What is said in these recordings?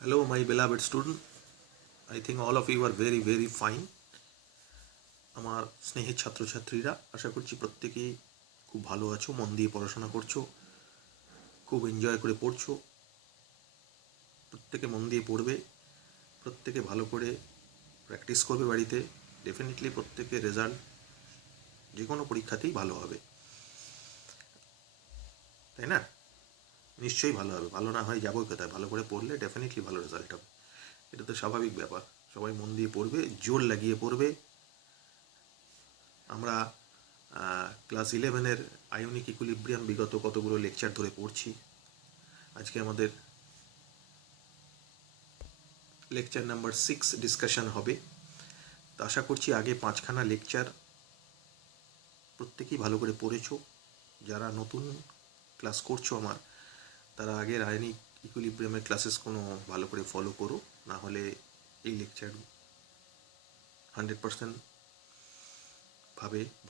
Hello, my beloved student. I think all of you are very, very fine. আমার স্নেহের ছাত্রছাত্রীরা আশা করছি প্রত্যেকেই খুব ভালো আছো, মন দিয়ে পড়াশোনা করছো, খুব এনজয় করে পড়ছো। প্রত্যেকে মন দিয়ে পড়বে, প্রত্যেকে ভালো করে প্র্যাকটিস করবে বাড়িতে। ডেফিনেটলি প্রত্যেকের রেজাল্ট যে কোনো পরীক্ষাতেই ভালো হবে, তাই না? নিশ্চয়ই ভালো হবে, ভালো না হয় যাবো কোথায়? ভালো করে পড়লে ডেফিনেটলি ভালো রেজাল্ট হবে, এটা তো স্বাভাবিক ব্যাপার। সবাই মন দিয়ে পড়বে, জোর লাগিয়ে পড়বে। আমরা ক্লাস 11-এর আয়োনিক ইকুইলিব্রিয়াম বিগত কতগুলো লেকচার ধরে পড়ছি। আজকে আমাদের লেকচার নাম্বার 6 ডিসকাশন হবে। তো আশা করছি আগে 5খানা লেকচার প্রত্যেকেই ভালো করে পড়েছো। যারা নতুন ক্লাস করছো আমার, তারা আগের আয়োনিক ইকুইলিব্রিয়ামের ক্লাসেস কোনো ভালো করে ফলো করো, না হলে এই লেকচার 100%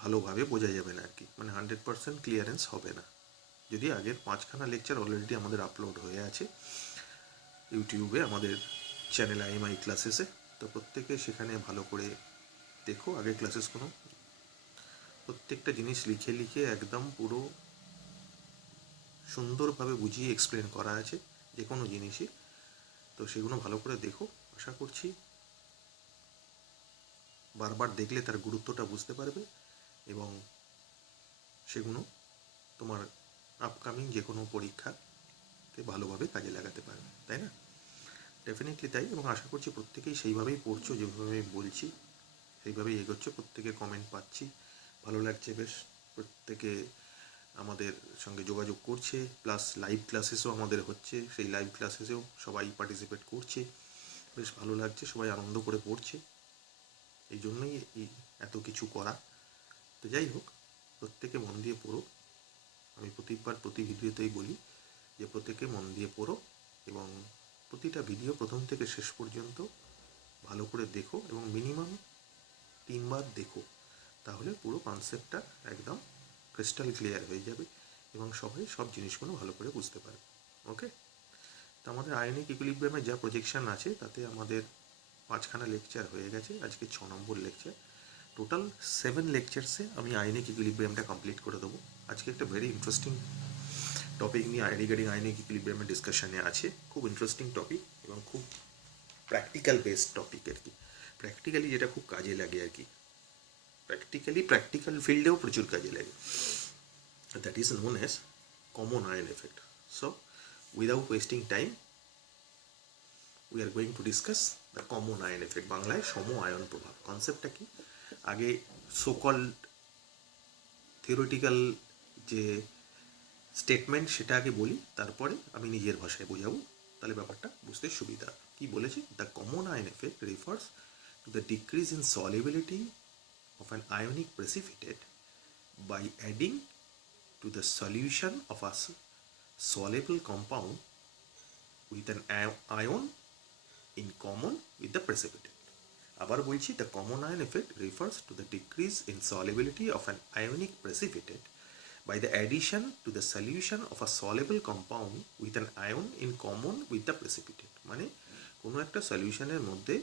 ভালোভাবে বোঝা যাবে না আর কি, মানে 100% ক্লিয়ারেন্স হবে না যদি আগের 5খানা লেকচার অলরেডি আমাদের আপলোড হয়ে আছে ইউটিউবে, আমাদের চ্যানেল IMI ক্লাসেসে। তো প্রত্যেকে সেখানে ভালো করে দেখো আগের ক্লাসেসগুলো, প্রত্যেকটা জিনিস লিখে লিখে একদম পুরো সুন্দরভাবে বুঝিয়ে এক্সপ্লেন করা আছে যে কোনো জিনিসই। তো সেগুলো ভালো করে দেখো, আশা করছি বারবার দেখলে তার গুরুত্বটা বুঝতে পারবে এবং সেগুলো তোমার আপকামিং যে কোনো পরীক্ষাতে ভালোভাবে কাজে লাগাতে পারবে, তাই না? ডেফিনেটলি তাই, এবং আশা করছি প্রত্যেকেই সেইভাবেই পড়ছো, যেভাবে আমি বলছি সেইভাবেই এগোচ্ছে। প্রত্যেকে কমেন্ট পাচ্ছি, ভালো লাগছে বেশ। প্রত্যেকে আমাদের সঙ্গে যোগাযোগ করছে, প্লাস লাইভ ক্লাসেসও আমাদের হচ্ছে, সেই লাইভ ক্লাসেসেও সবাই পার্টিসিপেট করছে। বেশ ভালো লাগছে, সবাই আনন্দ করে পড়ছে, এই জন্যই এই এত কিছু করা। তো যাই হোক, প্রত্যেকে মন দিয়ে পড়ো। আমি প্রতি ভিডিওতেই বলি যে প্রত্যেকে মন দিয়ে পড়ো এবং প্রতিটা ভিডিও প্রথম থেকে শেষ পর্যন্ত ভালো করে দেখো এবং মিনিমাম 3বার দেখো, তাহলে পুরো কনসেপ্টটা একদম ক্রিস্টাল ক্লিয়ার হয়ে যাবে এবং সবাই সব জিনিসগুলো ভালো করে বুঝতে পারবে। ওকে, তো আমাদের আয়নিক ইকুইলিব্রিয়ামের যা প্রজেকশন আছে তাতে আমাদের 5খানা লেকচার হয়ে গেছে, আজকে 6 নম্বর লেকচার। টোটাল 7 লেকচার্সে আমি আয়নিক ইকুইলিব্রিয়ামটা কমপ্লিট করে দেবো। আজকে একটা ভেরি ইন্টারেস্টিং টপিক নিয়ে রিগার্ডিং আয়নিক ইকুইলিব্রিয়ামের ডিসকাশনে আছে। খুব ইন্টারেস্টিং টপিক এবং খুব প্র্যাকটিক্যাল বেসড টপিক আর কি, প্র্যাকটিক্যালি যেটা খুব কাজে লাগে আর কি, প্র্যাকটিক্যাল ফিল্ডেও প্রচুর কাজে লাগে। That is known as common ion effect. So without wasting time we are going to discuss the common ion effect, বাংলায় সম আয়ন প্রভাব। কনসেপ্টটা কি, আগে সোকল্ড থিওরিটিক্যাল যে স্টেটমেন্ট সেটা আগে বলি, তারপরে আমি নিজের ভাষায় বোঝাবো, তাহলে ব্যাপারটা বুঝতে সুবিধা। কি বলেছে, the common ion effect refers to the decrease in solubility of an ionic precipitate by adding to the solution of a soluble compound with an ion in common with the precipitate. আবার বলছি, the common ion effect refers to the decrease in solubility of an ionic precipitate by the addition to the solution of a soluble compound with an ion in common with the precipitate। মানে কোনো একটা সলিউশনের মধ্যে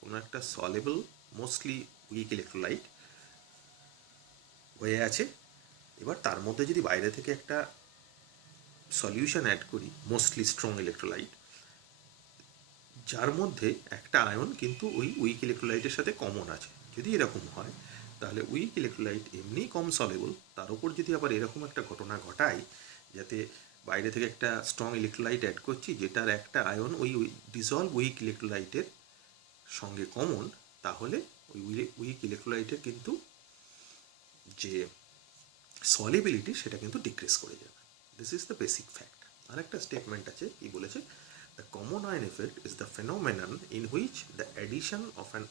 কোনো একটা soluble mostly weak electrolyte হয়ে আছে, এবার তার মধ্যে যদি বাইরে থেকে একটা সলিউশন অ্যাড করি মোস্টলি স্ট্রং ইলেকট্রোলাইট, যার মধ্যে একটা আয়ন কিন্তু ওই উইক ইলেকট্রোলাইটের সাথে কমন আছে, যদি এরকম হয় তাহলে উইক ইলেকট্রোলাইট এমনি কম সলেবল, তার উপর যদি আবার এরকম একটা ঘটনা ঘটাই যাতে বাইরে থেকে একটা স্ট্রং ইলেকট্রোলাইট অ্যাড করছি যেটার একটা আয়ন ওই ডিজলভ উইক ইলেকট্রোলাইটের সঙ্গে কমন, তাহলে ওই উইক ইলেকট্রোলাইটের কিন্তু যে সলিবিলিটি সেটা কিন্তু ডিক্রিজ করে যাবে। This is the basic fact. আর একটা স্টেটমেন্ট আছে, কি বলেছে, the common ion effect is the phenomenon in which the addition of an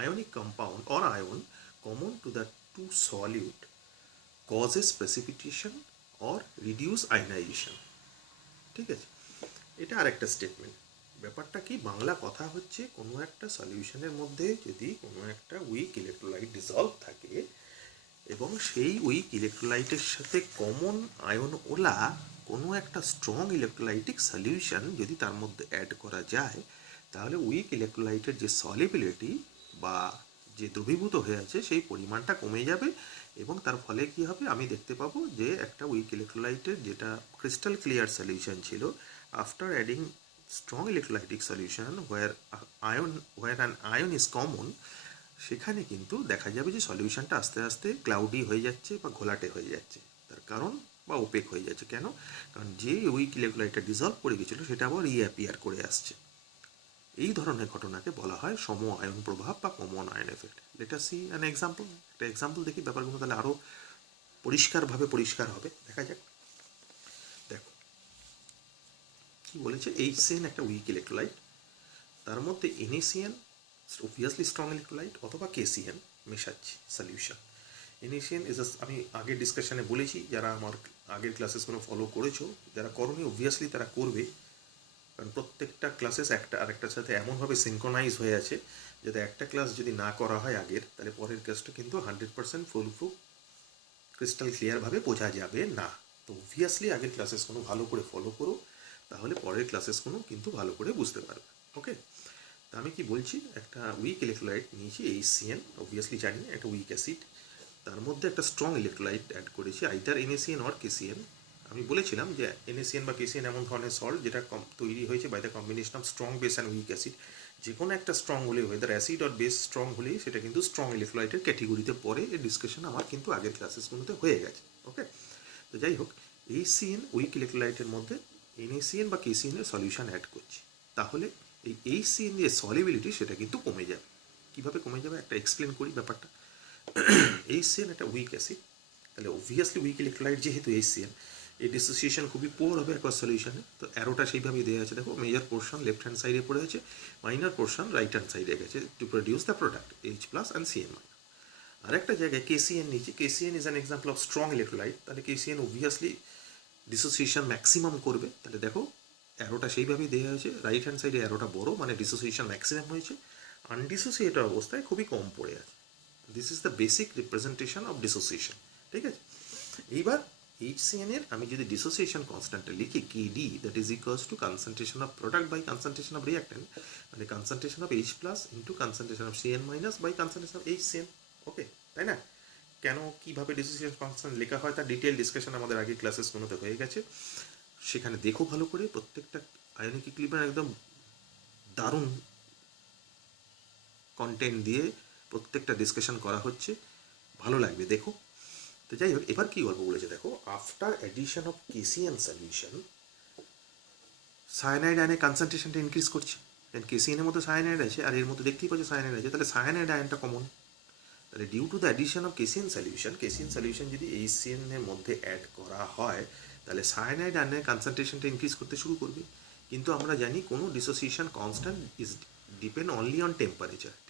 ionic compound or ion common to the to solute causes precipitation or reduce ionisation. ঠিক আছে, এটা আর একটা statement. ব্যাপারটা কি, বাংলা কথা হচ্ছে কোনো একটা সলিউশনের মধ্যে যদি কোনো একটা উইক ইলেকট্রোলাইট ডিজলভ থাকে এবং সেই উইক ইলেকট্রোলাইটের সাথে কমন আয়ন ওলা কোনো একটা স্ট্রং ইলেকট্রোলাইটিক সলিউশন যদি তার মধ্যে অ্যাড করা যায়, তাহলে উইক ইলেকট্রোলাইটের যে সলিবিলিটি বা যে দ্রবীভূত হয়ে আছে সেই পরিমাণটা কমে যাবে, এবং তার ফলে কি হবে, আমি দেখতে পাবো যে একটা উইক ইলেকট্রোলাইটের যেটা ক্রিস্টাল ক্লিয়ার সলিউশন ছিল, after adding strong electrolytic solution where an ion is common, সেখানে কিন্তু দেখা যাবে যে সলিউশনটা আস্তে আস্তে ক্লাউডি হয়ে যাচ্ছে বা ঘোলাটে হয়ে যাচ্ছে। তার কারণ বা ওপেক হয়ে যাচ্ছে কেন? কারণ যে উইক ইলেকট্রোলাইটটা ডিজলভ করে গেছিলো সেটা আবার রিঅ্যাপিয়ার করে আসছে। এই ধরনের ঘটনাকে বলা হয় সম আয়ন প্রভাব বা common ion effect. Let us C an example. একটা এক্সাম্পল দেখি, ব্যাপারগুলো তাহলে আরও পরিষ্কারভাবে পরিষ্কার হবে। দেখা যাক। দেখো কি বলেছে, HCN একটা উইক ইলেকট্রোলাইট, তার মধ্যে NaCN অবভিয়াসলি স্ট্রং ইলেকট্রোলাইট অথবা KCN মেশাচ্ছি সলিউশন। NaCN ইজ, আমি আগের ডিসকাশনে বলেছি, যারা আমার আগের ক্লাসেসগুলো ফলো করেছো, যারা করোনি অবভিয়াসলি তারা করবে, কারণ প্রত্যেকটা ক্লাসেস একটা আরেকটার সাথে এমনভাবে সিনক্রোনাইজ হয়ে আছে যাতে একটা ক্লাস যদি না করা হয় আগের, তাহলে পরের ক্লাসটা কিন্তু 100% ফুলপ্রুফ ক্রিস্টাল ক্লিয়ারভাবে বোঝা যাবে না। তো অবভিয়াসলি আগের ক্লাসেসগুলো ভালো করে ফলো করো, তাহলে পরের ক্লাসেসগুলো কিন্তু ভালো করে বুঝতে পারবে। ওকে, তা আমি কি বলছি, একটা উইক ইলেকট্রোলাইট নিয়েছি HCN, অবভিয়াসলি জানি একটা উইক অ্যাসিড, তার মধ্যে একটা স্ট্রং ইলেকট্রোলাইট অ্যাড করেছি, আইদার NaCN অর KCN। আমি বলেছিলাম যে NaCN বা KCN এমন ধরনের সল্ট যেটা তৈরি হয়েছে by the combination of strong base and weak acid. যে কোনো একটা স্ট্রং হলে, whether acid or base strong হলেই সেটা কিন্তু স্ট্রং ইলেকট্রোলাইটের ক্যাটেগরিতে পড়ে। এই ডিসকাশন আমার কিন্তু আগের ক্লাসেসগুলোতে হয়ে গেছে। ওকে, তো যাই হোক, HCN উইক ইলেকট্রোলাইটের মধ্যে NaCN বা KCN এর সলিউশন অ্যাড করছি, তাহলে এই HCN যে সলিবিলিটি সেটা কিন্তু কমে যাবে। কীভাবে কমে যাবে একটা এক্সপ্লেন করি ব্যাপারটা। HCN একটা উইক অ্যাসিড, তাহলে অবভিয়াসলি উইক ইলেকট্রোলাইট যেহেতু HCN, এই ডিসোসিয়েশন খুবই পোর হবে অ্যাকোয়াস সলিউশনে। তো অ্যারোটা সেইভাবেই দেওয়া আছে, দেখো মেজর পোর্শন লেফট হ্যান্ড সাইডে পড়ে আছে, মাইনর পোর্শন রাইট হ্যান্ড সাইডে গেছে to produce the product H plus and CN minor. আর একটা জায়গায় KCN নিচে, KCN is an example of strong electrolyte, তাহলে KCN অবভিয়াসলি ডিসোসিয়েশন ম্যাক্সিমাম করবে। তাহলে দেখো অ্যারোটা সেইভাবেই দেওয়া হয়েছে, রাইট হ্যান্ড সাইডে অ্যারোটা বড়, মানে ডিসোসিয়েশন ম্যাক্সিমাম হয়েছে, আনডিসোসিয়েটেড অবস্থায় খুবই কম পড়ে আছে। This is the basic representation of dissociation. ঠিক আছে, এইবার HCN এর আমি যদি ডিসোসিয়েশন কনস্ট্যান্টটা লিখি KD, that is equals to concentration of product by concentration of reactant, মানে concentration of H plus into concentration of CN minus by concentration of HCN। Okay, তাই না? কেন কীভাবে ডিসোসিয়েশন কনস্ট্যান্ট লেখা হয় তার ডিটেল ডিসকাশন আমাদের আগের ক্লাসেসগুলোতে হয়ে গেছে, সেখানে দেখো ভালো করে। প্রত্যেকটা আয়নিক ইকুইলিব্রিয়াম একদম দারুণ কন্টেন্ট দিয়ে প্রত্যেকটা ডিসকাশন করা হচ্ছে, ভালো লাগবে দেখো। তো যাই হোক, এবার কী গল্প বলেছে দেখো, after addition of KCN solution, cyanide আয়নের কনসেন্ট্রেশনটা ইনক্রিজ করছে। কারণ KCN এর মধ্যে সায়ানাইড আছে, আর এর মধ্যে দেখতেই পাচ্ছ সায়ানাইড আছে, তাহলে সায়ানাইড আয়নটা কমন। তাহলে due to the addition of KCN solution যদি HCN এর মধ্যে অ্যাড করা হয়, তাহলে সায়ানাইড আয়নের কনসেন্ট্রেশনটা ইনক্রিজ করতে শুরু করবে। কিন্তু আমরা জানি কোনো dissociation constant is depend only on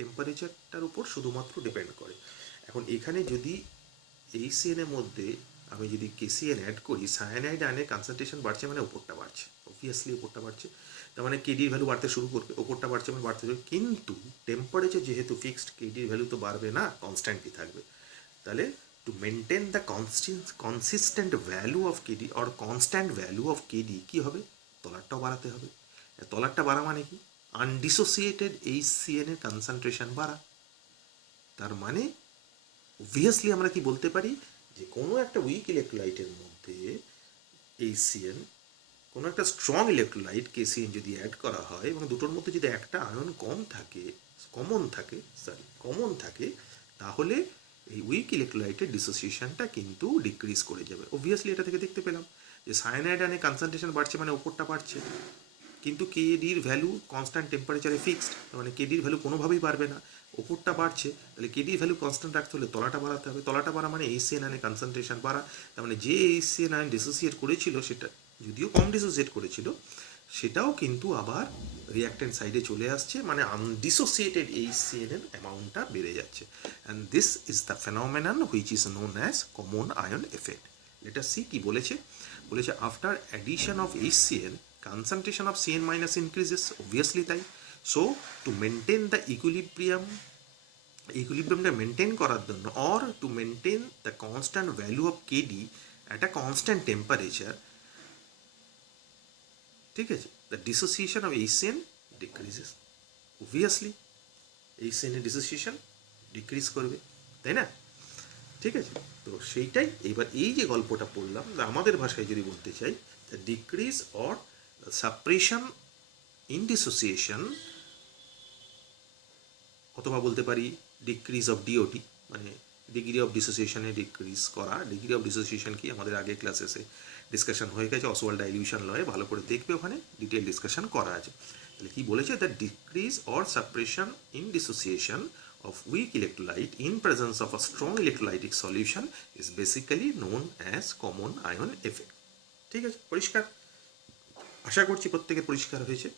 টেম্পারেচারটার উপর শুধুমাত্র ডিপেন্ড করে। এখন এখানে যদি HCN এর মধ্যে আমি যদি KCN অ্যাড করি, সায়ানাইড আয়নের কনসেন্ট্রেশন বাড়ছে মানে ওপরটা বাড়ছে, অবভিয়াসলি ওপরটা বাড়ছে, তার মানে KDর ভ্যালু বাড়তে শুরু করবে, ওপরটা বাড়ছে মানে বাড়তে শুরু। কিন্তু টেম্পারেচার যেহেতু ফিক্সড, KDর ভ্যালু তো বাড়বে না, কনস্ট্যান্টই থাকবে। তাহলে two maintain the consistent value of KD or constant value of KD কী হবে, তলারটাও বাড়াতে হবে। তলারটা বাড়া মানে কি, আনডিসোসিয়েটেড HCN এর কনসেন্ট্রেশন বাড়া। তার মানে অবভিয়াসলি আমরা কি বলতে পারি, যে কোনো একটা উইক ইলেকট্রোলাইটের মধ্যে HCN, কোনো একটা স্ট্রং ইলেকট্রোলাইট KCN যদি অ্যাড করা হয় এবং দুটোর মধ্যে যদি একটা আয়ন কমন থাকে, তাহলে এই উইক ইলেকট্রোলাইটের ডিসোসিয়েশনটা কিন্তু ডিক্রিজ করে যাবে। অবভিয়াসলি এটা থেকে দেখতে পেলাম যে সায়ানাইড আয়নের কনসেন্ট্রেশন বাড়ছে মানে ওপরটা বাড়ছে, কিন্তু KDর ভ্যালু কনস্ট্যান্ট টেম্পারেচারে ফিক্সড, মানে KDর ভ্যালু কোনোভাবেই বাড়বে না, ওপরটা বাড়ছে। তাহলে KDর ভ্যালু কনস্ট্যান্ট রাখতে হলে তলাটা বাড়াতে হবে, তলাটা বাড়া মানে HCN আয়নের কনসেন্ট্রেশন বাড়া। তার মানে যে HCN আয়ন ডিসোসিয়েট করেছিল, সেটা যদিও কম ডিসোসিয়েট করেছিল, সেটাও কিন্তু আবার রিঅ্যাক্ট্যান্ট সাইডে চলে আসছে, মানে আনডিসোসিয়েটেড HCN এর অ্যামাউন্টটা বেড়ে যাচ্ছে। And this is the phenomenon which is known as common ion effect. Let us see কি বলেছে। After addition of HCN, concentration of CN minus increases, obviously তাই। সো টু মেনটেন দ্য ইকুইলিব্রিয়ামটা maintain করার জন্য, or to maintain the constant value of KD at a constant temperature, ঠিক আছে? The dissociation of HCN decreases, obviously HCN এর dissociation decrease করবে, তাই না? ঠিক আছে, তো সেইটাই এইবার এই যে গল্পটা পড়লাম, আমাদের ভাষায় যদি বলতে চাই, the decrease or suppression in dissociation, অথবা বলতে পারি ডিক্রিজ অফ ডিওটি, মানে ডিগ্রি অফ ডিসোসিয়েশনে ডিক্রিজ করা। ডিগ্রি অফ ডিসোসিয়েশন কি আমাদের আগে ক্লাসেসে ডিসকাশন হয়ে গেছে, অসওয়াল্ড ডাইলিউশন লয়ে, ভালো করে দেখবে, ওখানে ডিটেল ডিসকাশন করা আছে। তাহলে কি বলেছে, the decrease or suppression in dissociation of weak electrolyte in presence of a strong electrolytic solution is basically known as common ion effect. ঠিক আছে, পরিষ্কার? আশা করছি প্রত্যেকের পরিষ্কার হয়েছে।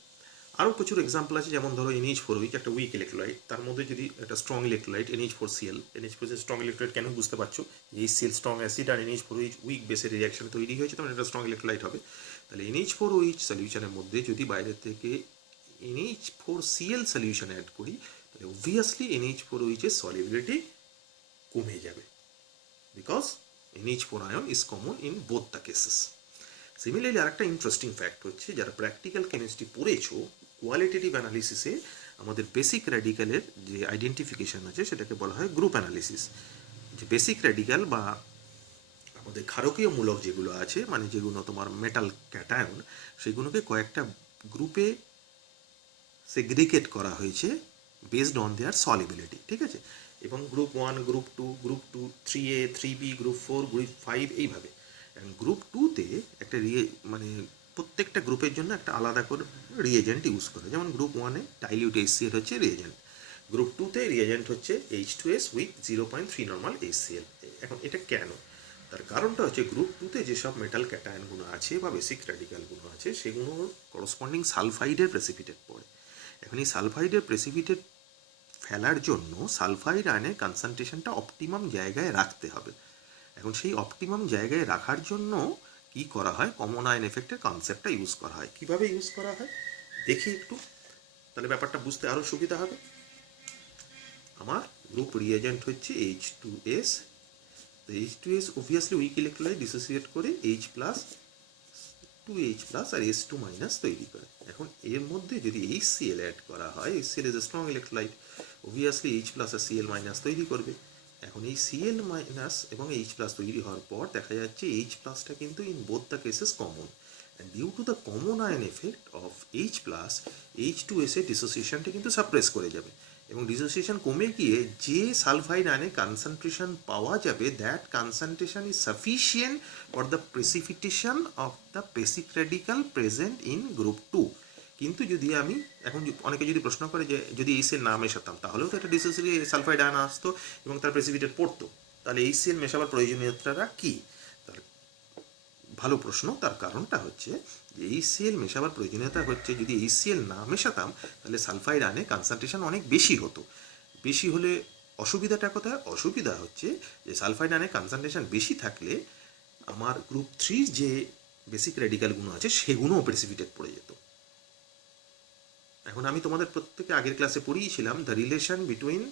আরও প্রচুর এক্সাম্পল আছে, যেমন ধরো NH4OH একটা উইক ইলেকট্রোলাইট, তার মধ্যে যদি একটা strong electrolyte NH4Cl, NH4 strong electrolyte কেন বুঝতে পারছো, HCl স্ট্রং অ্যাসিড আর NH4OH উইক বেসের রিয়াকশন তৈরি হয়েছে, তখন এটা স্ট্রং ইলেকট্রোলাইট হবে। তাহলে NH4OH সলিউশনের মধ্যে যদি বাইরে থেকে NH4Cl সলিউশন অ্যাড করি, তাহলে অবভিয়াসলি NH4OH এর সলিবিলিটি কমে যাবে, because NH4 ion is common in both the cases. Similarly আরেকটা ইন্টারেস্টিং ফ্যাক্ট হচ্ছে, যারা প্র্যাকটিক্যাল কেমিস্ট্রি পড়েছো, কোয়ালিটেটিভ অ্যানালিসিসে আমাদের বেসিক র্যাডিক্যালের যে আইডেন্টিফিকেশন আছে সেটাকে বলা হয় গ্রুপ অ্যানালিসিস। যে বেসিক র্যাডিক্যাল বা আমাদের ক্ষারকীয় মূলক যেগুলো আছে, মানে যেগুলো তোমার মেটাল ক্যাটায়ন, সেগুলোকে কয়েকটা গ্রুপে সেগ্রিগেট করা হয়েছে বেসড অন দেয়ার সলিবিলিটি, ঠিক আছে? এবং group 1, group 2, group 2, 3A, 3B, group 4, group 5, এইভাবে। গ্রুপ 2তে একটা মানে প্রত্যেকটা গ্রুপের জন্য একটা আলাদা করে রিয়েজেন্ট ইউজ করে। যেমন গ্রুপ 1-এ ডাইলিউট HCl হচ্ছে রিয়েজেন্ট, গ্রুপ 2তে রিয়েজেন্ট হচ্ছে H2S উইথ 0.3 নর্মাল HCl। এখন এটা কেন? তার কারণটা হচ্ছে গ্রুপ 2তে যেসব মেটাল ক্যাটায়নগুলো আছে বা বেসিক র্যাডিক্যালগুলো আছে, সেগুলোর করসপন্ডিং সালফাইডের প্রেসিপিটেট পড়ে। এখন এই সালফাইডের প্রেসিপিটেট ফেলার জন্য সালফাইড আয়নের কনসেন্ট্রেশনটা অপটিমাম জায়গায় রাখতে হবে। এখন সেই অপটিমাম জায়গায় রাখার জন্য কি করা হয়, কমন আয়ন এফেক্টের কনসেপ্টটা ইউজ করা হয়। কিভাবে ইউজ করা হয় দেখি একটু, তাহলে ব্যাপারটা বুঝতে আরও সুবিধা হবে। আমার গ্রুপ রিয়েজেন্ট হচ্ছে H2S, তো H2S obviously weak electrolyte dissociate করে H+, 2H+ আর S2 মাইনাস তৈরি করে। এখন এর মধ্যে যদি HCl অ্যাড করা হয়, HCl is a strong electrolyte, obviously H+ আর Cl মাইনাস তৈরি করবে। এখন এই Cl মাইনাস এবং H+ তৈরি হওয়ার পর দেখা যাচ্ছে H+টা কিন্তু in both the cases common, and due to the common ion effect of H+, H2S এর ডিসোসিয়েশনটা কিন্তু সাপ্রেস করে যাবে, এবং ডিসোসিয়েশন কমে গিয়ে যে সালফাইড আয়নের কনসেন্ট্রেশন পাওয়া যাবে, that concentration is sufficient for the precipitation of the basic radical present in group 2। কিন্তু যদি আমি এখন অনেকে যদি প্রশ্ন করে যে যদি HCl না মেশাতাম, তাহলেও তো একটা ডিসোসিয়েট সালফাইড আয়ন আসতো এবং তার প্রেসিপিটেট পড়তো, তাহলে HCl মেশাবার প্রয়োজনীয়তাটা কী? তার ভালো প্রশ্ন। তার কারণটা হচ্ছে যে HCl মেশাবার প্রয়োজনীয়তা হচ্ছে, যদি HCl না মেশাতাম তাহলে সালফাইড আয়নের কনসেন্ট্রেশন অনেক বেশি হতো। বেশি হলে অসুবিধাটা কোথায়? অসুবিধা হচ্ছে যে সালফাইড আয়নের কনসেন্ট্রেশন বেশি থাকলে আমার গ্রুপ 3 যে বেসিক র্যাডিক্যালগুলো আছে সেগুলোও প্রেসিপিটেট পড়ে যেত। এখন আমি তোমাদের প্রত্যেকে আগের ক্লাসে পড়িয়েছিলাম the relation between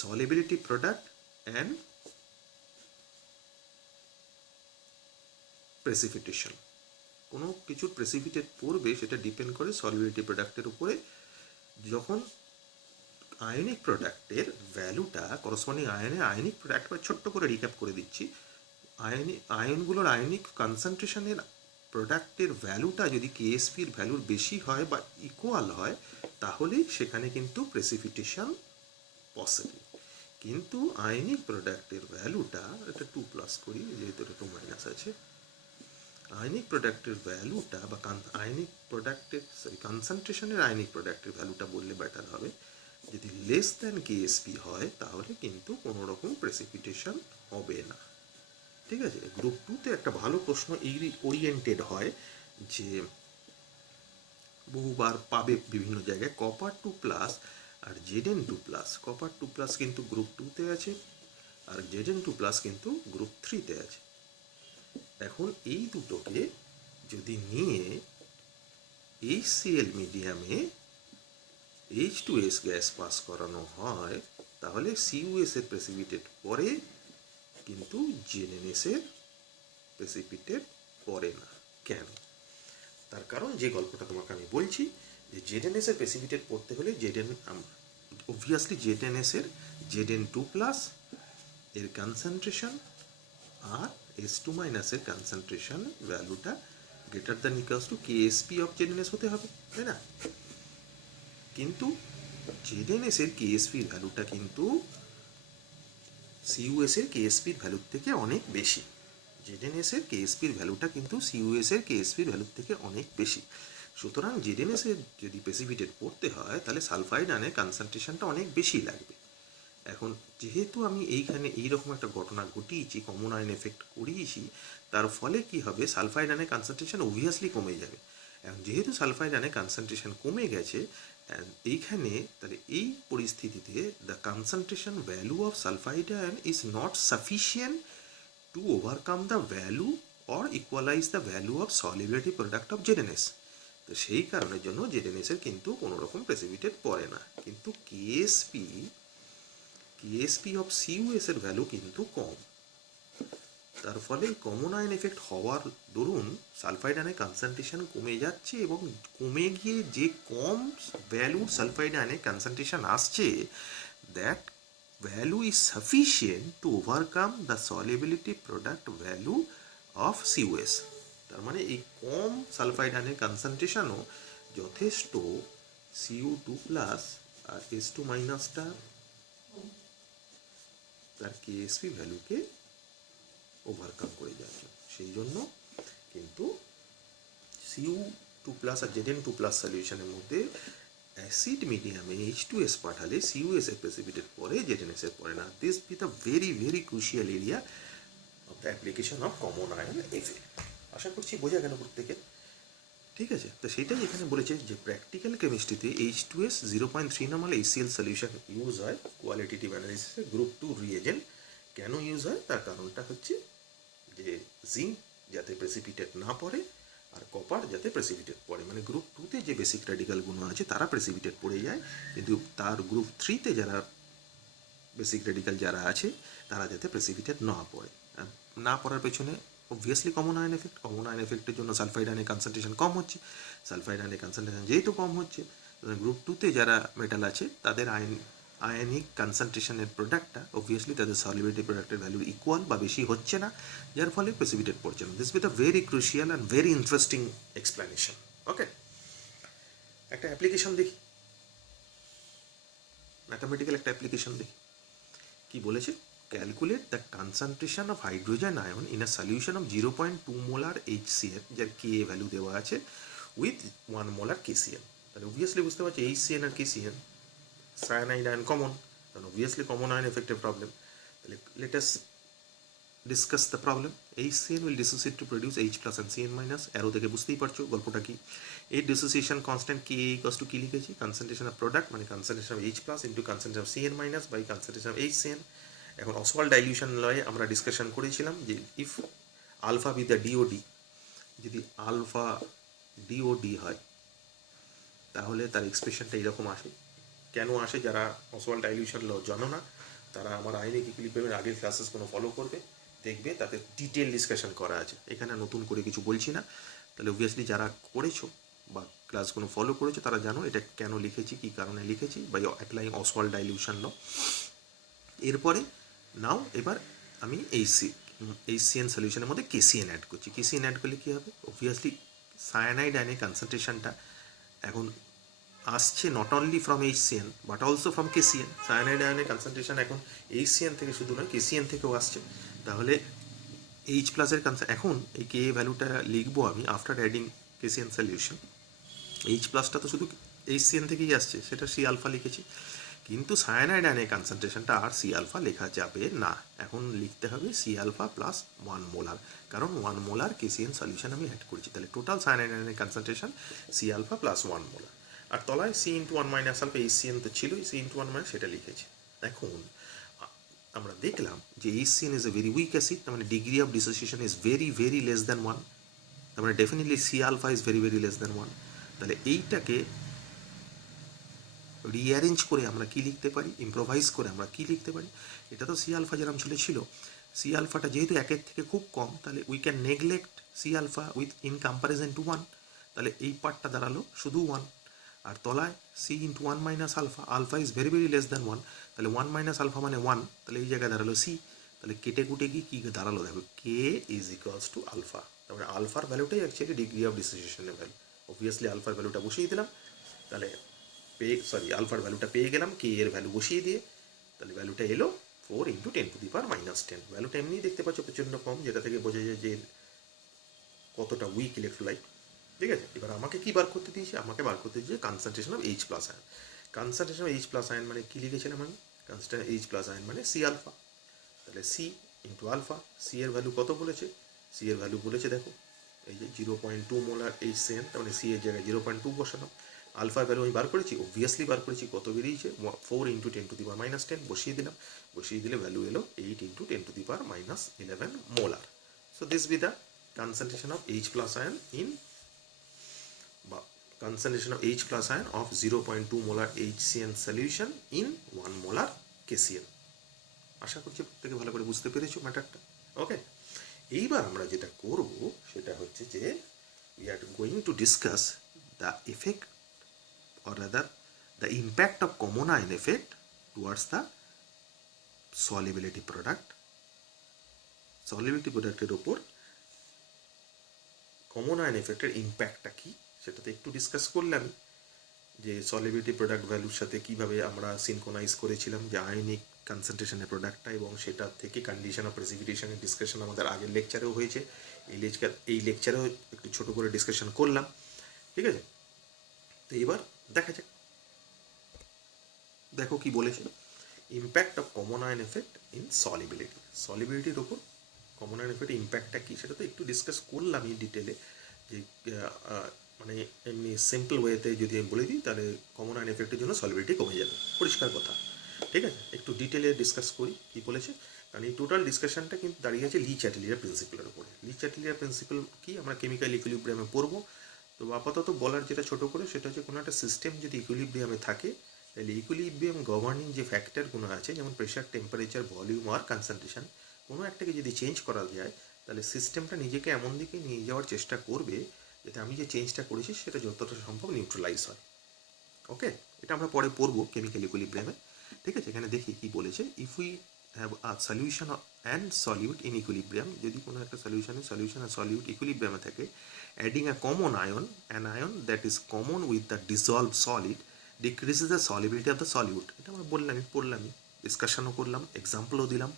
solubility product and precipitation. কোনো কিছুর প্রেসিপিটেট পড়বে সেটা ডিপেন্ড করে সলিবিলিটি প্রোডাক্টের উপরে। যখন আয়নিক প্রোডাক্টের ভ্যালুটা করসপন্ডিং আয়নিক প্রোডাক্ট, বা ছোট্ট করে রিক্যাপ করে দিচ্ছি, আয়নগুলোর আয়নিক কনসেন্ট্রেশনের প্রোডাক্টের ভ্যালুটা যদি কেএসপির ভ্যালুর বেশি হয় বা ইকুয়াল হয়, তাহলে সেখানে কিন্তু প্রেসিপিটেশন পসিবল। কিন্তু আয়নিক প্রোডাক্টের ভ্যালুটা, এটা 2+ করি যেহেতু এটা 2- আছে, আয়নিক প্রোডাক্টের ভ্যালুটা বা আয়নিক প্রোডাক্টের কনসেন্ট্রেশনের আয়নিক প্রোডাক্টের ভ্যালুটা বললে বেটার হবে, যদি লেস দ্যান কেএসপি হয় তাহলে কিন্তু কোনো রকম প্রেসিপিটেশন হবে না। ঠিক আছে, গ্রুপ 2তে একটা ভালো প্রশ্ন এই ওরিয়েন্টেড হয়, যে বহুবার পাবে বিভিন্ন জায়গায়, কপার 2+ আর Zn2+। কপার 2+ কিন্তু গ্রুপ 2তে আছে, আর Zn2+ কিন্তু গ্রুপ 3তে আছে। এখন এই দুটোকে যদি নিয়ে HCl মিডিয়ামে H2S গ্যাস পাস করানো হয়, তাহলে CuS এর প্রেসিপিটেট পরে, কিন্তু ZnS এর প্রেসিপিটেট পড়ে না। কেন? তার কারণ যে গল্পটা তোমাকে আমি বলছি যে জেডএনএস এর প্রেসিপিটেট পড়তে হলে অবভিয়াসলি জেডএনএস এর Zn2+ এর কনসেন্ট্রেশন আর S2 মাইনাসের কনসেন্ট্রেশন ভ্যালুটা greater than equals to KSP of ZnS হতে হবে, তাই না? কিন্তু জেডএনএস এর KSP ভ্যালুটা কিন্তু CUS এর KSP ভ্যালুর থেকে অনেক বেশি। জেডএনএস এর KSP ভ্যালুটা কিন্তু CUS এর KSP ভ্যালুর থেকে অনেক বেশি। সুতরাং জেডএনএস এর যদি প্রেসিপিটেট পড়তে হয় তাহলে সালফাইড আয়নের কনসেন্ট্রেশনটা অনেক বেশি লাগবে। এখন যেহেতু আমি এইখানে এইরকম একটা ঘটনা ঘটিয়েছি, কমন আয়ন এফেক্ট করিয়েছি, তার ফলে কি হবে, সালফাইড আয়নের কনসেন্ট্রেশন অবভিয়াসলি কমে যাবে। এখন যেহেতু সালফাইড আয়নের কনসেন্ট্রেশন কমে গেছে, এইখানে তাহলে এই পরিস্থিতিতে the concentration value of sulphide ion is not sufficient to overcome the value or equalize the value of solubility product of ZNS. তো সেই কারণের জন্য জেডএনএস এর কিন্তু কোনো রকম প্রেসিপিটেট পড়ে না, কিন্তু কেএসপি অফ CUS এর ভ্যালু কিন্তু কম। তার ফলে কমন আয়ন এফেক্ট হওয়ার দরুন সালফাইড আয়নের কনসেন্ট্রেশন কমে যাচ্ছে এবং কমে গিয়ে যে কম ভ্যালুর সালফাইড আয়নের কনসেন্ট্রেশন আসছে, that value is sufficient to overcome the solubility product value of CUS। তার মানে এই কম সালফাইড আয়নের কনসেন্ট্রেশনও যথেষ্ট Cu2+ আর S2 মাইনাসটা তার KSP ভ্যালুকে ওভারকাম করে যাচ্ছে। সেই জন্য কিন্তু Cu2+ আর Zn2+ সলিউশনের মধ্যে অ্যাসিড মিডিয়ামে H2S পাঠালে CUS এর প্রেসিপিটেট পরে, ZNS এর পরে না। This be the very very crucial area of the application of common ion effect. আশা করছি বোঝা গেল প্রত্যেকের, ঠিক আছে? তো সেটাই এখানে বলেছে যে প্র্যাকটিক্যাল কেমিস্ট্রিতে H2S 0.3 normal HCl solution use হয় কোয়ালিটেটিভ অ্যানালিসিসে গ্রুপ 2 রিএজেন্ট। কেন ইউজ হয় তার কারণটা হচ্ছে যে জিঙ্ক যাতে প্রেসিপিটেট না পড়ে আর কপার যাতে প্রেসিপিটেট পড়ে, মানে গ্রুপ 2তে যে বেসিক রেডিক্যালগুলো আছে তারা প্রেসিপিটেট পড়ে যায়, কিন্তু তার গ্রুপ 3তে যারা বেসিক রেডিক্যাল যারা আছে তারা যাতে প্রেসিপিটেট না পড়ে। না পড়ার পেছনে obviously common ion effect. Common ion এফেক্টের জন্য সালফাইড আয়নের কনসেন্ট্রেশন কম হচ্ছে। সালফাইড আয়নের কনসেন্ট্রেশন যেহেতু কম হচ্ছে, গ্রুপ 2তে যারা মেটাল আছে তাদের আয়নিক কনসেন্ট্রেশনের প্রোডাক্টটা অবভিয়াসলি তাদের সলিবিলিটি প্রোডাক্টের ভ্যালুর ইকুয়াল বা বেশি হচ্ছে না, যার ফলে প্রেসিপিটেট পড়ছে না। This with a very crucial and very interesting explanation. Okay, একটা অ্যাপ্লিকেশন দেখি, ম্যাথামেটিক্যাল একটা অ্যাপ্লিকেশন দেখি। কি বলেছে? Calculate the concentration of hydrogen ion in a solution of 0.2 molar HCl, যার Ka ভ্যালু দেওয়া আছে, উইথ 1 মোলার KCl। তাহলে অবভিয়াসলি বুঝতে পারছি HCl আর KCl সায়ানাইড আয়ন কমন, কারণ অবভিয়াসলি কমন আয়ন এফেক্টের প্রবলেম। তাহলে let us discuss the problem. HCl will dissociate to produce H+ and Cn-, arrow থেকে বুঝতেই পারছো গল্পটা কি। এর dissociation constant Ka equals to কি লিখেছি? কনসেন্ট্রেশন অফ প্রোডাক্ট মানে concentration of H+ into concentration of Cn- by concentration of HCl। এখন অসওয়াল্ড ডাইলিউশন লয়ে আমরা ডিসকাশন করেছিলাম যে if alpha be the DOD, যদি আলফা DOD হয় তাহলে তার এক্সপ্রেশনটা এরকম আসে। কেন আসে? যারা অসওয়াল্ড ডাইলিউশন ল জানো না তারা আমার আইনিক ইকুইলিব্রিয়ামের আগের ক্লাসেসগুলো ফলো করবে, দেখবে তাতে ডিটেল ডিসকাশন করা আছে। এখানে নতুন করে কিছু বলছি না। তাহলে অবভিয়াসলি যারা করেছো বা ক্লাসগুলো ফলো করেছো তারা জানো এটা কেন লিখেছি, কী কারণে লিখেছি, বাই অ্যাপ্লাইং অসওয়াল্ড ডাইলিউশন ল। এরপরে নাও এবার আমি HCN সলিউশনের মধ্যে KCN অ্যাড করছি। KCN অ্যাড করলে কী হবে? অবভিয়াসলি সায়ানাইড আয়নের কনসেন্ট্রেশনটা এখন আসছে not only from HCN but also from KCN। Cyanide আয়নের কনসেন্ট্রেশন এখন HCN থেকে শুধু নয় KCN থেকেও আসছে। তাহলে H+ এর এখন এই Ka ভ্যালুটা লিখবো আমি আফটার অ্যাডিং KCN সলিউশন। H+টা তো শুধু HCN থেকেই আসছে, সেটা C-আলফা লিখেছি, কিন্তু সায়ানাইড আয়নের কনসেন্ট্রেশনটা আর C-আলফা লেখা যাবে না, এখন লিখতে হবে C-আলফা প্লাস 1 মোলার, কারণ 1 মোলার KCN সলিউশন আমি অ্যাড করেছি। তাহলে টোটাল সায়ানাইড আয়নের কনসেন্ট্রেশন C-আলফা প্লাস 1 মোলার। আর তলায় C*(1 - আলফা, HCN তো ছিলই, C*(1 - সেটা লিখেছি। এখন আমরা দেখলাম যে HCN is a very weak acid, তার মানে degree of dissociation is very very less than 1, তার মানে definitely C alpha is very very less than 1। তাহলে এইটাকে রিঅ্যারেঞ্জ করে আমরা কি লিখতে পারি, ইম্প্রোভাইজ করে আমরা কি লিখতে পারি? এটা তো C-আলফা যেরকম ছিল, C-আলফাটা যেহেতু 1 থেকে খুব কম, তাহলে we can neglect C alpha with in comparison to 1। তাহলে এই পার্টটা দাঁড়ালো শুধু 1, আর তলায় C into 1 minus alpha, alpha is very very less than 1, তাহলে 1 মাইনাস আলফা মানে 1, তাহলে এই জায়গায় দাঁড়ালো সি। তাহলে কেটে কুটে গিয়ে কী দাঁড়ালো দেখো, K is equals to alpha. তারপরে আলফার ভ্যালুটাই অ্যাকচুয়ালি ডিগ্রি অফ ডিসোসিয়েশনের ভ্যালু। অবভিয়াসলি আলফার ভ্যালুটা বসিয়ে দিলাম, তাহলে আলফার ভ্যালুটা পেয়ে গেলাম, কে এর ভ্যালু বসিয়ে দিয়ে, তাহলে ভ্যালুটা এলো 4 ইন্টু 10⁻⁻10। ভ্যালুটা এমনি দেখতে পাচ্ছ প্রচণ্ড কম, যেটা থেকে বোঝা যায় যে কতটা উইক ইলেকট্রোলাইট। ঠিক আছে, এবার আমাকে কি বার করতে দিয়েছে, আমাকে বার করতে দিয়েছে concentration of H plus ion. Concentration of H plus ion মানে কী লিখেছিলাম আমি, কনস্ট্যান্ট H প্লাস আয়ন মানে সি আলফা। তাহলে সি ইন্টু আলফা, সি এর ভ্যালু কত বলেছে, সি এর ভ্যালু বলেছে দেখো এই যে 0.2 মোলার HCN, তার মানে সি এর জায়গায় 0.2 বসানো। আলফার ভ্যালু আমি বার করেছি, অবভিয়াসলি বার করেছি, কত বেরিয়েছে 4 ইন্টু 10⁻10, বসিয়ে দিলাম, বসিয়ে দিলে ভ্যালু এলো 8 into 10⁻11 molar. So this be the concentration of H plus ion in concentration of H plus ion of 0.2 molar HCN solution in 1 molar KCl। আশা করছি প্রত্যেকে ভালো করে বুঝতে পেরেছো ম্যাটারটা। ওকে, এইবার আমরা যেটা করব সেটা হচ্ছে যে we are going to discuss the effect or rather the impact of common ion effect towards the solubility product। solubility প্রোডাক্টের ওপর কমন আয়ন এফেক্টের ইম্প্যাক্টটা কী সেটা তো একটু ডিসকাস করলাম, যে সলিবিলিটি প্রোডাক্ট ভ্যালুর সাথে কীভাবে আমরা সিনক্রোনাইজ করেছিলাম যে আয়নিক কনসেন্ট্রেশনের প্রোডাক্টটা, এবং সেটা থেকে কন্ডিশন অফ প্রেসিপিটেশনের ডিসকাশন আমাদের আগের লেকচারেও হয়েছে, এই লেকচারেও একটু ছোটো করে ডিসকাশন করলাম। ঠিক আছে, তো এবার দেখা যাক, দেখো কি বলেছিল, impact of common ion effect in solubility. সলিবিলিটির ওপর কমন আয়ন এফেক্টের ইম্প্যাক্টটা কী সেটা তো একটু ডিসকাস করলাম এই ডিটেলে, যে মানে এমনি সিম্পল ওয়েতে যদি আমি বলে দিই তাহলে কমন আয়ন এফেক্টের জন্য সলিবিলিটি কমে যাবে, পরিষ্কার কথা। ঠিক আছে, একটু ডিটেলে ডিসকাস করি কী বলেছে, কারণ এই টোটাল ডিসকাশনটা কিন্তু দাঁড়িয়ে আছে লি চ্যাটেলিয়ার প্রিন্সিপালের উপরে। লি চ্যাটেলিয়ার প্রিন্সিপাল কি আমরা কেমিক্যাল ইকুইলিব্রিয়ামে পড়বো, তো আপাতত বলার যেটা ছোটো করে সেটা হচ্ছে কোনো একটা সিস্টেম যদি ইকুইলিব্রিয়ামে থাকে তাহলে ইকুইলিব্রিয়াম গভর্নিং যে ফ্যাক্টরগুলো আছে যেমন প্রেশার, টেম্পারেচার, ভলিউম আর কনসেন্ট্রেশন, কোনো একটাকে যদি চেঞ্জ করা যায় তাহলে সিস্টেমটা নিজেকে এমন দিকে নিয়ে যাওয়ার চেষ্টা করবে যাতে আমি যে চেঞ্জটা করেছি সেটা যতটা সম্ভব নিউট্রালাইজ হয়। ওকে, এটা আমরা পরে পড়বো কেমিক্যাল ইকুইলিব্রিয়ামে। ঠিক আছে, এখানে দেখি কি বলেছে, if we have a solution and solute in equilibrium, যদি কোনো একটা সলিউশন আর সলিউট ইকুইলিব্রিয়ামে থাকে, adding a common ion, an ion that is common with the dissolved solid decreases the solubility of the solute. এটা আমরা পড়লামই, ডিসকাশনও করলাম, এক্সাম্পলও দিলাম,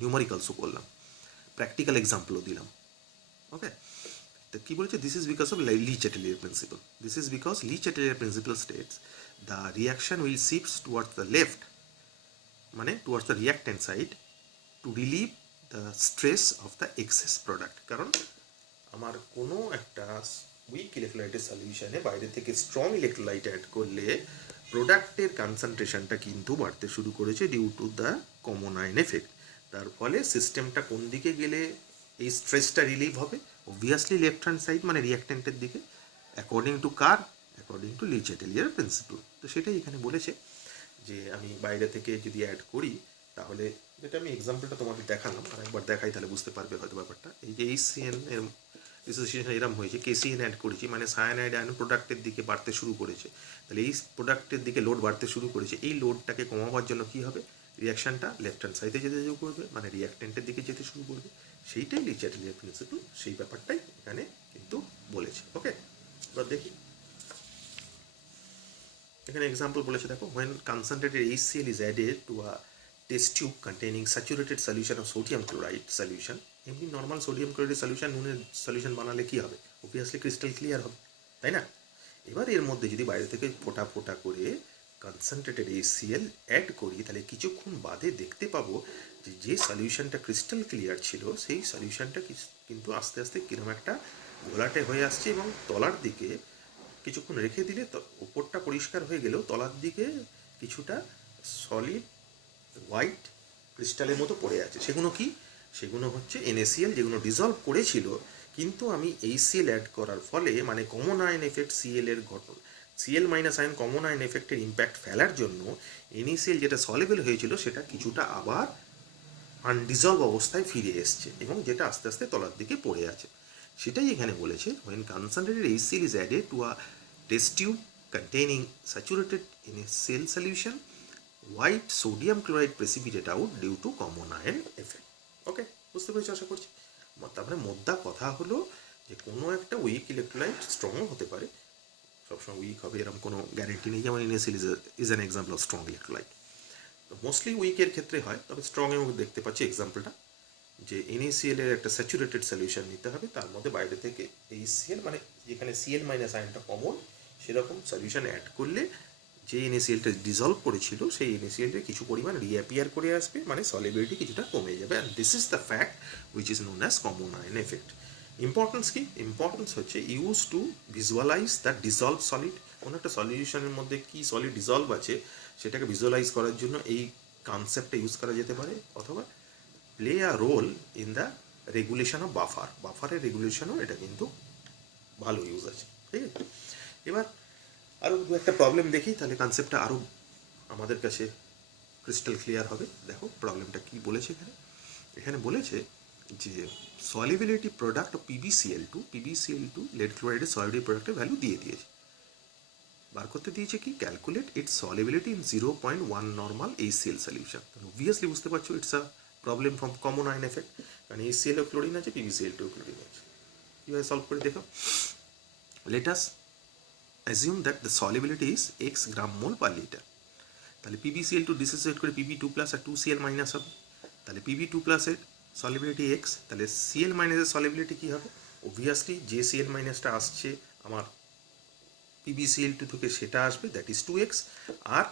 নিউমারিক্যালসও করলাম, প্র্যাকটিক্যাল এক্সাম্পলও দিলাম। ওকে, তো কী বলেছে, this is because of Le Chatelier principle. This is because Le Chatelier principle states the reaction will shifts towards the left, মানে towards the reactant side to relieve the stress of the excess product. কারণ আমার কোনো একটা week ইলেকট্রোলাইটের সলিউশনে বাইরে থেকে strong electrolyte add করলে প্রোডাক্টের কনসেন্ট্রেশনটা কিন্তু বাড়তে শুরু করেছে due to the common ion effect. তার ফলে সিস্টেমটা কোন দিকে গেলে এই স্ট্রেসটা রিলিভ হবে, অবভিয়াসলি লেফট হ্যান্ড সাইড মানে রিয়াক্ট্যান্টের দিকে, অ্যাকর্ডিং টু কার, according to Le Chatelier principle. তো সেটাই এখানে বলেছে যে আমি বাইরে থেকে যদি অ্যাড করি তাহলে, যেটা আমি এক্সাম্পলটা তোমাদের দেখালাম, আর একবার দেখাই তাহলে বুঝতে পারবে হয়তো ব্যাপারটা। এই যে HCN এর ডিসোসিয়েশন এরম হয়েছে, KCN অ্যাড করেছি মানে সায়ানাইড আয়ন প্রোডাক্টের দিকে বাড়তে শুরু করেছে, তাহলে এই প্রোডাক্টের দিকে লোড বাড়তে শুরু করেছে, এই লোডটাকে কমাবার জন্য কী হবে, রিয়াকশানটা লেফট হ্যান্ড সাইডে যেতে শুরু করবে, মানে রিয়াক্ট্যান্টের দিকে যেতে শুরু করবে। সেইটাই লি চ্যাটেলিয়ার প্রিন্সিপাল, সেই ব্যাপারটাই এখানে কিন্তু বলেছে। ওকে, এবার দেখি এখানে এক্সাম্পল বলেছে, দেখো, when concentrated HCl is added to a test tube containing saturated solution of sodium chloride solution, এমনি নর্মাল সোডিয়াম ক্লোরাইড সলিউশন, নুনের সলিউশন বানালে কী হবে, অবভিয়াসলি ক্রিস্টাল ক্লিয়ার হবে, তাই না? এবার এর মধ্যে যদি বাইরে থেকে ফোটা ফোটা করে কনসেন্ট্রেটেড HCl অ্যাড করি তাহলে কিছুক্ষণ বাদে দেখতে পাবো যে যে সলিউশনটা ক্রিস্টাল ক্লিয়ার ছিল সেই সলিউশনটা কিন্তু আস্তে আস্তে কীরকম একটা ঘোলাটে হয়ে আসছে, এবং তলার দিকে কিছুক্ষণ রেখে দিলে ওপরটা পরিষ্কার হয়ে গেলেও তলার দিকে কিছুটা সলিড হোয়াইট ক্রিস্টালের মতো পড়ে আছে। সেগুলো কি, সেগুলো হচ্ছে NaCl, যেগুলো ডিজলভ করেছিল, কিন্তু আমি HCl অ্যাড করার ফলে মানে কমন আয়ন এফেক্ট Cl এর ঘটন, Cl minus ion common ion এফেক্টের ইম্প্যাক্ট ফেলার জন্য NaCl যেটা সলেবল হয়েছিল সেটা কিছুটা আবার আনডিজলভ অবস্থায় ফিরে এসছে, এবং যেটা আস্তে আস্তে তলার দিকে পড়ে আছে। সেটাই এখানে বলেছে, when concentrated HCl is added to a test tube containing saturated NaCl solution, white sodium chloride precipitate out due to common ion effect. ওকে, বুঝতে পেরেছি আশা করছি। তারপরে মোদ্দা কথা হলো যে কোনো একটা উইক ইলেকট্রোলাইট স্ট্রংও হতে পারে, সবসময় উইক হবে এরকম কোনো গ্যারেন্টি নেই, যেমন NaCl is an example of strong electrolyte. তো মোস্টলি উইকের ক্ষেত্রে হয়, তবে স্ট্রংয়েও দেখতে পাচ্ছি এক্সাম্পলটা, যে NaCl এর একটা স্যাচুরেটেড সলিউশন নিতে হবে, তার মধ্যে বাইরে থেকে HCl মানে যেখানে Cl মাইনাস আয়নটা কমন সেরকম সলিউশন অ্যাড করলে যে NaClটা ডিজলভ করেছিল সেই NaClটা কিছু পরিমাণ রিঅ্যাপিয়ার করে আসবে, মানে সলিবিলিটি কিছুটা কমে যাবে। And this is the fact which is known as common ion effect. Importance কি? ইম্পর্টেন্স হচ্ছে use to visualise the dissolve solid. কোনো একটা সলিউশনের মধ্যে কি সলিড ডিজলভ আছে সেটাকে ভিজুয়ালাইজ করার জন্য এই কনসেপ্টটা ইউজ করা যেতে পারে, অথবা play a role in the regulation of buffer. বাফারের রেগুলেশনও এটা কিন্তু ভালো ইউজ আছে, ঠিক আছে। এবার আরও দু একটা প্রবলেম দেখি, তাহলে কনসেপ্টটা আরও আমাদের কাছে ক্রিস্টাল ক্লিয়ার হবে। দেখো প্রবলেমটা কি বলেছে এখানে। এখানে বলেছে যে solubility product of PbCl2 lead ক্লোরাইডের সলিবিলিটি প্রোডাক্টের ভ্যালু দিয়ে দিয়েছে, বার করতে দিয়েছে কি, calculate its solubility in 0.1 normal HCl solution. Obviously বুঝতে পারছো it's a problem from common ion effect, কারণ HCl এও ক্লোরিন আছে, PbCl2 ক্লোরিন আছে। কীভাবে সলভ করে দেখো। Let us assume that the solubility is x gram mole per litre. তাহলে PbCl2 ডিসোসিয়েট করে Pb2 প্লাস আর 2Cl মাইনাস হবে, তাহলে Pb2 প্লাসের সলিবিলিটি x, তাহলে Cl মাইনাসের সলিবিলিটি কী হবে? অবভিয়াসলি যে Cl মাইনাসটা আসছে আমার PbCl2 থেকে সেটা আসবে, দ্যাট ইজ 2x, আর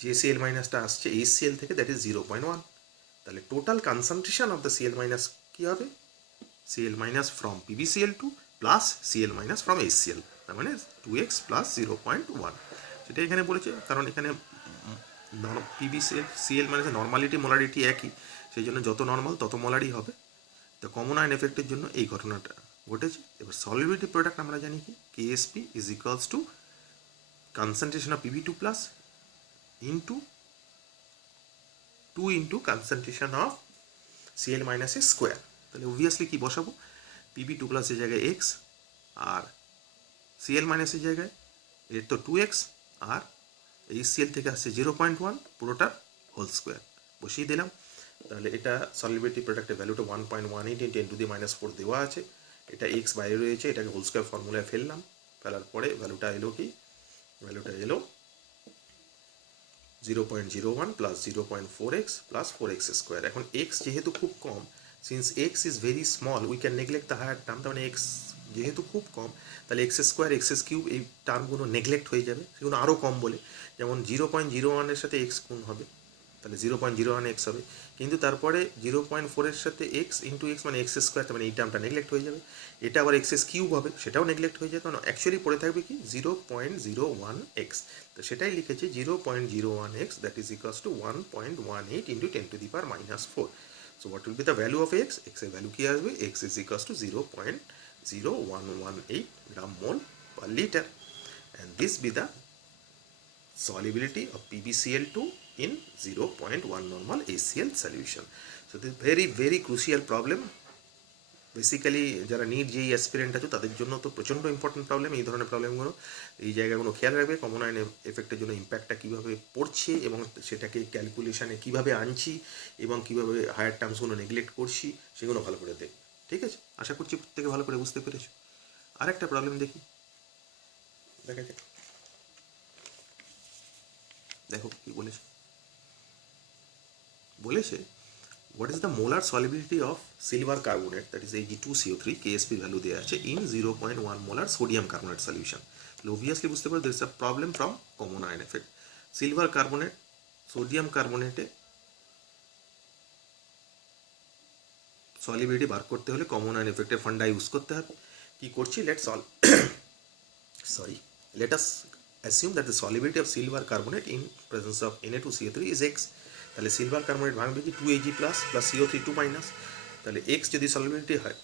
যে Cl মাইনাসটা আসছে HCl থেকে, দ্যাট ইজ 0.1। তাহলে total concentration of the Cl minus কী হবে? Cl minus from PbCl2 plus Cl minus from HCl, তার মানে 2x প্লাস 0.1। সেটা এখানে বলেছে, কারণ এখানে PbCl মাইনাসের নর্মালিটি মোলারিটি একই, সেই জন্য যত নর্মাল তত মোলারই হবে। তো কমন আয়ন এফেক্টের জন্য এই ঘটনাটা ঘটেছে। এবার সলিবিলিটি প্রোডাক্ট আমরা জানি কি, KSP is equals to concentration of Pb2 plus into 2 into concentration of Cl মাইনাসের স্কোয়ার। তাহলে অবভিয়াসলি কি বসাবো, Pb2 প্লাসের জায়গায় x, আর Cl মাইনাসের জায়গায় এর তো 2x, আর HCl থেকে আসছে 0.1, পুরোটা হোল স্কোয়ার বসিয়ে দিলাম। তাহলে এটা সলিবিলিটি প্রোডাক্টের ভ্যালুটা 1.18 × 10⁻⁴ দেওয়া আছে, এটা x বাইরে রয়েছে, এটাকে হোল স্কোয়ার ফর্মুলায় ফেললাম, ফেলার পরে ভ্যালুটা এলো কি, ভ্যালুটা এলো 0.01 plus 0.4x plus 4x square. এখন x যেহেতু খুব কম, since x is very small we can neglect the higher term, তার মানে x যেহেতু খুব কম, তাহলে x স্কোয়ার x³ এই টার্মগুলো নেগলেক্ট হয়ে যাবে, সেগুলো আরও কম বলে, যেমন 0.01 সাথে x গুণ হবে, তাহলে 0.01x হবে, কিন্তু তারপরে 0.4 সাথে x ইন্টু x মানে x স্কোয়ার, তার মানে এই টার্মটা নেগলেক্ট হয়ে যাবে, এটা আবার x³ হবে, সেটাও নেগলেক্ট হয়ে যাবে, কারণ অ্যাকচুয়ালি পড়ে থাকবে কি 0.01x, তো সেটাই লিখেছে 0.01x, that is equals two 1.18 × 10⁻⁴। So what will be the value of x? x এর ভ্যালু কি আসবে? x is equals to 0.0118 gram mole per liter, and this be the solubility of PbCl2 in 0.1 normal HCl solution. So this very very crucial problem. Basically যারা NEET যেই aspirant আছে তাদের জন্য তো প্রচণ্ড ইম্পর্টেন্ট প্রবলেম এই ধরনের প্রবলেমগুলো, এই জায়গাগুলো খেয়াল রাখবে। কমন আয়ন এফেক্টের জন্য ইম্প্যাক্টটা কীভাবে পড়ছে এবং সেটাকে ক্যালকুলেশানে কীভাবে আনছি এবং কীভাবে হায়ার টার্মসগুলো নেগলেক্ট করছি সেগুলো ভালো করে দেখবে, ঠিক আছে। আশা করছি প্রত্যেকে ভালো করে বুঝতে পেরেছো। আরেকটা প্রবলেম দেখি, দেখা যাক, দেখো কি বলেছে। বলেছে what is the molar solubility of silver carbonate, that is Ag2CO3, KSP value দেওয়া আছে in 0.1 molar sodium carbonate solution। obviously বুঝতে পারো there is a problem from common ion effect। Silver carbonate sodium কার্বনেটে সলিবিলিটি বার করতে হলে common ion এফেক্টের ফান্ডা ইউজ করতে হবে। কি করছি, let us assume that the solubility of silver carbonate in presence of Na2CO3 is x। তাহলে সিলভার কার্বনেট ভাঙবে কি 2Ag plus plus CO3 2 minus, তাহলে x যদি সলিবিলিটি হয়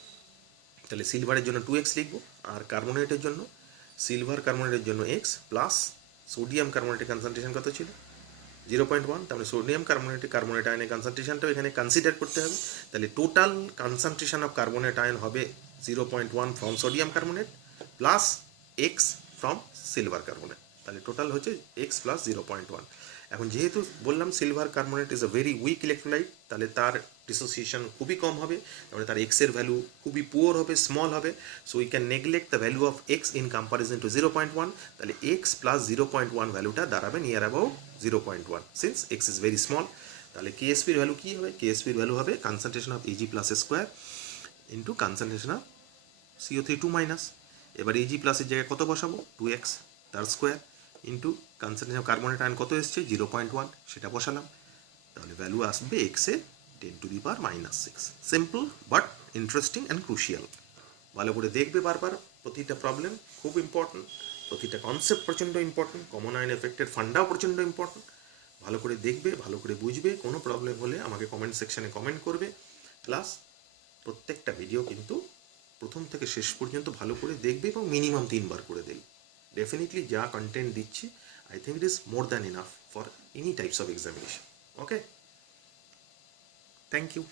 তাহলে সিলভারের জন্য 2x লিখবো, আর কার্বনেটের জন্য সিলভার কার্বনেটের জন্য x প্লাস সোডিয়াম কার্বনেটের কনসেন্ট্রেশন কত ছিল 0.1, তাহলে সোডিয়াম কার্বনেট আয়নের কনসেন্ট্রেশনটাও এখানে কনসিডার করতে হবে। তাহলে total concentration of carbonate ion হবে 0.1 from sodium carbonate plus x from silver carbonate, তাহলে টোটাল হচ্ছে এক্স প্লাস 0.1। এখন যেহেতু বললাম silver carbonate is a very weak electrolyte, তাহলে তার ডিসোসিয়েশন খুবই কম হবে, তাহলে তার এক্সের ভ্যালু খুবই পুয়ার হবে, স্মল হবে। So we can neglect the value of x in comparison two 0.1, তাহলে এক্স প্লাস 0.1 ভ্যালুটা দাঁড়াবে near about 0.1 since x is very small. তাহলে কেএসপির ভ্যালু কী হবে? কেএসপির ভ্যালু হবে concentration of AG plus square into concentration of CO3 2 minus. এবার AG প্লাসের জায়গায় কত বসাবো? 2x তার square into concentration of carbonate ion কত এসছে? 0.1, সেটা বসালাম, তাহলে ভ্যালু আসবে এক্সে 10⁻⁻6। Simple but interesting and crucial. ভালো করে দেখবে বারবার, প্রতিটা প্রবলেম খুব ইম্পর্টেন্ট, প্রতিটা কনসেপ্ট প্রচণ্ড ইম্পর্টেন্ট, কমন আয়ন এফেক্টের ফান্ডাও প্রচণ্ড ইম্পর্টেন্ট। ভালো করে দেখবে, ভালো করে বুঝবে, কোনো প্রবলেম হলে আমাকে কমেন্ট সেকশানে কমেন্ট করবে। প্লাস প্রত্যেকটা ভিডিও কিন্তু প্রথম থেকে শেষ পর্যন্ত ভালো করে দেখবে এবং মিনিমাম 3 বার করে দেখবে। ডেফিনেটলি যা কন্টেন্ট দিচ্ছি I think it is more than enough for any types of examination. Okay, thank you.